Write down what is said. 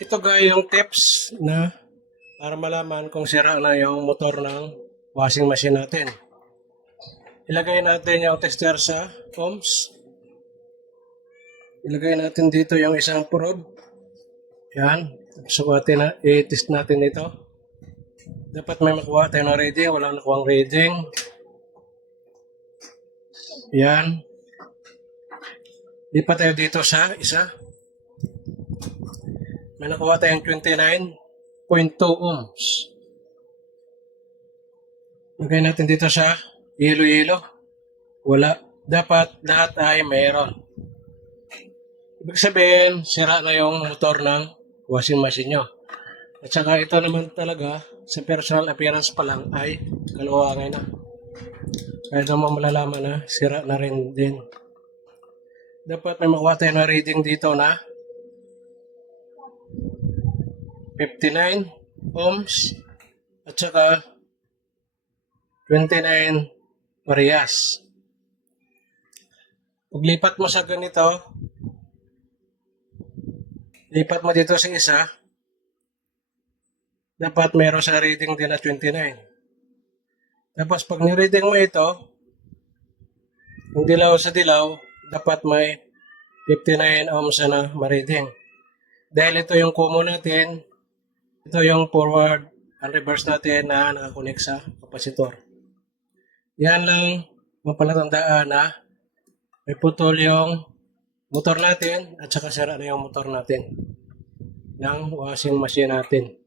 Ito guys yung tips na para malaman kung sira na yung motor ng washing machine natin. Ilagay natin yung tester sa ohms. Ilagay natin dito yung isang probe. Yan. Sukatin na, i-test natin ito. Dapat may makuha tayo ng reading. Walang nakuha reading. Yan. Lipat tayo dito sa isa. May nakuha tayong 29.2 ohms. Lagay natin dito sa yelo-yelo. Wala. Dapat lahat ay mayroon. Ibig sabihin, sira na yung motor ng washing machine nyo. At saka ito naman talaga, sa personal appearance pa lang ay kaluwangay na. Kaya naman malalaman na sira na rin din. Dapat may makuha tayo na reading dito na 59 ohms at saka 29 parehas. Paglipat mo sa ganito, lipat mo dito sa isa, dapat meron sa reading din na 29. Tapos pag ni-reading mo ito, yung dilaw sa dilaw, dapat may 59 ohms na ma-reading. Dahil ito yung common natin, ito yung forward and reverse natin na nakakonect sa kapasitor. Yan lang mapalatandaan na may putol yung motor natin at saka sira na yung motor natin ng washing machine natin.